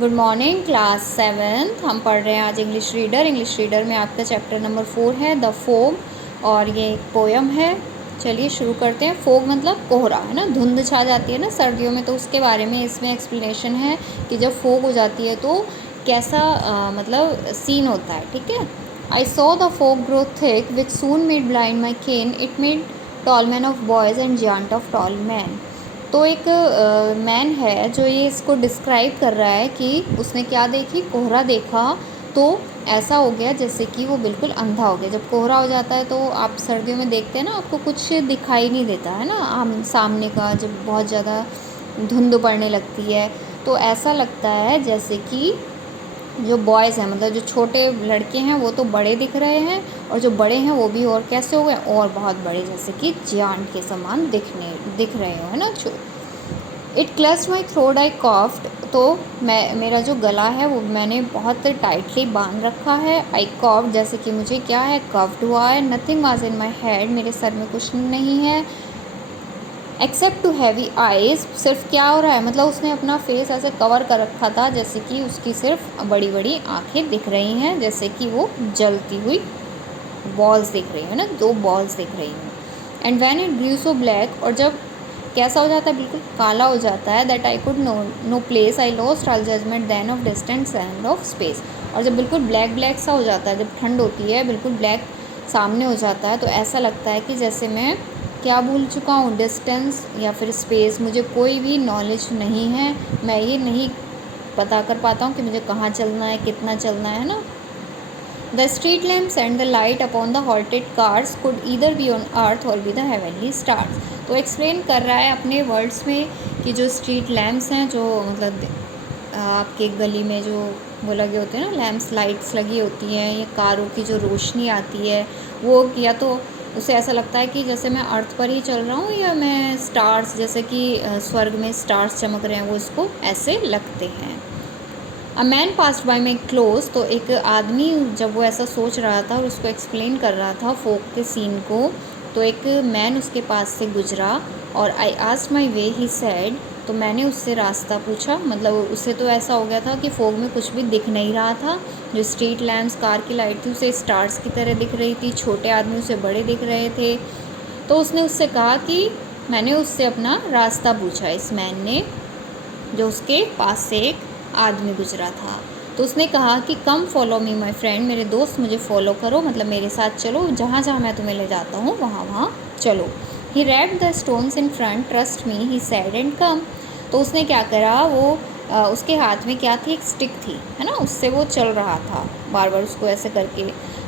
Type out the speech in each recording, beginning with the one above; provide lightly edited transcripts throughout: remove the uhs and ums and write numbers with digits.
Good morning class 7th। हम पढ़ रहे हैं आज इंग्लिश रीडर में आपका चैप्टर नंबर 4 है द फोग और ये एक पोयम है। चलिए शुरू करते हैं। फोग मतलब कोहरा है ना, धुंध छा जाती है ना सर्दियों में, तो उसके बारे में इसमें एक्सप्लेनेशन है कि जब फोग हो जाती है तो कैसा मतलब सीन होता है। ठीक है। I saw the fog grow thick which soon made blind my ken, it made tall man of boys and giant of tall man. तो एक मैन है जो ये इसको डिस्क्राइब कर रहा है कि उसने क्या देखी, कोहरा देखा, तो ऐसा हो गया जैसे कि वो बिल्कुल अंधा हो गया। जब कोहरा हो जाता है तो आप सर्दियों में देखते हैं ना, आपको कुछ दिखाई नहीं देता है ना आम सामने का, जब बहुत ज़्यादा धुंध पड़ने लगती है तो ऐसा लगता है जैसे कि जो बॉयज़ हैं मतलब जो छोटे लड़के हैं वो तो बड़े दिख रहे हैं, और जो बड़े हैं वो भी और कैसे हो गए, और बहुत बड़े, जैसे कि जायंट के समान दिख रहे हो, है ना। इट क्लस्ट माई थ्रोट, आई कॉफ्ड, तो मेरा जो गला है वो मैंने बहुत टाइटली बांध रखा है। आई कॉफ्ड जैसे कि मुझे क्या है, कफ्ड हुआ है। Nothing was in my head, मेरे सर में कुछ नहीं है। एक्सेप्ट टू हैवी आइज़, सिर्फ क्या हो रहा है, मतलब उसने अपना फेस ऐसे कवर कर रखा था जैसे कि उसकी सिर्फ बड़ी बड़ी आँखें दिख रही हैं, जैसे कि वो जलती हुई बॉल्स दिख रही हैं ना, 2 बॉल्स दिख रही हैं। And when it grew so black, और जब कैसा हो जाता है, बिल्कुल काला हो जाता है। That I could know place, I lost all judgement then of distance and of space. और जब बिल्कुल ब्लैक सा हो जाता है, जब ठंड होती है, बिल्कुल ब्लैक सामने हो जाता है, तो ऐसा लगता है कि जैसे मैं क्या भूल चुका हूँ, डिस्टेंस या फिर स्पेस, मुझे कोई भी नॉलेज नहीं है, मैं ये नहीं पता कर पाता हूँ कि मुझे कहाँ चलना है, कितना चलना है ना। The street lamps and the light upon the halted cars could either be on earth or be the heavenly stars। तो एक्सप्लेन कर रहा है अपने वर्ड्स में कि जो स्ट्रीट लैम्प्स हैं, जो मतलब आपके गली में जो वो लगे होते हैं ना लैम्प्स, लाइट्स लगी होती हैं, ये कारों की जो रोशनी आती है, वो या तो उसे ऐसा लगता है कि जैसे मैं अर्थ पर ही चल रहा हूँ, या मैं स्टार्स, जैसे कि स्वर्ग में स्टार्स चमक रहे हैं, वो इसको ऐसे लगते हैं। A man passed by my close, तो एक आदमी जब वो ऐसा सोच रहा था और उसको एक्सप्लेन कर रहा था फोक के सीन को, तो एक मैन उसके पास से गुजरा। और I asked my way, he sad, तो मैंने उससे रास्ता पूछा। मतलब उससे तो ऐसा हो गया था कि फोग में कुछ भी दिख नहीं रहा था, जो स्ट्रीट लैम्प्स, कार की लाइट थी उसे स्टार्स की तरह दिख रही थी, छोटे आदमी उसे बड़े दिख रहे थे। तो उसने उससे कहा कि मैंने उससे अपना रास्ता पूछा, इस मैन ने, जो उसके पास से एक आदमी गुजरा था। तो उसने कहा कि कम फॉलो मी माई फ्रेंड, मेरे दोस्त मुझे फॉलो करो, मतलब मेरे साथ चलो, जहाँ जहाँ मैं तुम्हें ले जाता हूँ वहाँ वहाँ चलो। He wrapped the stones in front, trust me, he said and come. तो उसने क्या करा, वो उसके हाथ में क्या थी, एक स्टिक थी, है ना, उससे वो चल रहा था बार बार उसको ऐसे करके,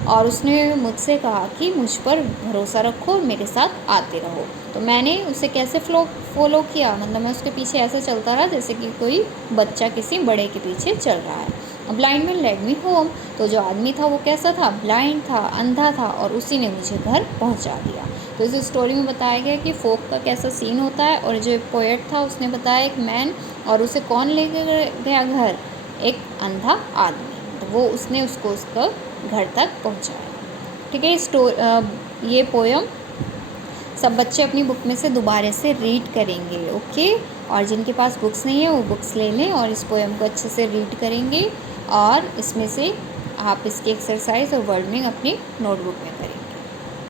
और उसने मुझसे कहा कि मुझ पर भरोसा रखो, मेरे साथ आते रहो। तो मैंने उसे कैसे फॉलो किया, मतलब मैं उसके पीछे ऐसे चलता रहा जैसे कि कोई बच्चा किसी बड़े के पीछे चल रहा है। Blind man led me home, तो जो आदमी था वो कैसा था, ब्लाइंड था, अंधा था, और उसी ने मुझे घर पहुंचा दिया। तो इस स्टोरी में बताया गया कि फोक का कैसा सीन होता है, और जो पोएट था उसने बताया एक मैन, और उसे कौन ले गया घर, एक अंधा आदमी, तो वो उसने उसको उसका घर तक पहुंचाया। ठीक है। ये पोयम सब बच्चे अपनी बुक में से दोबारा से रीड करेंगे, ओके। और जिनके पास बुक्स नहीं है वो बुक्स ले लें और इस पोयम को अच्छे से रीड करेंगे, और इसमें से आप इसकी एक्सरसाइज और वर्डनिंग अपनी नोटबुक में करें।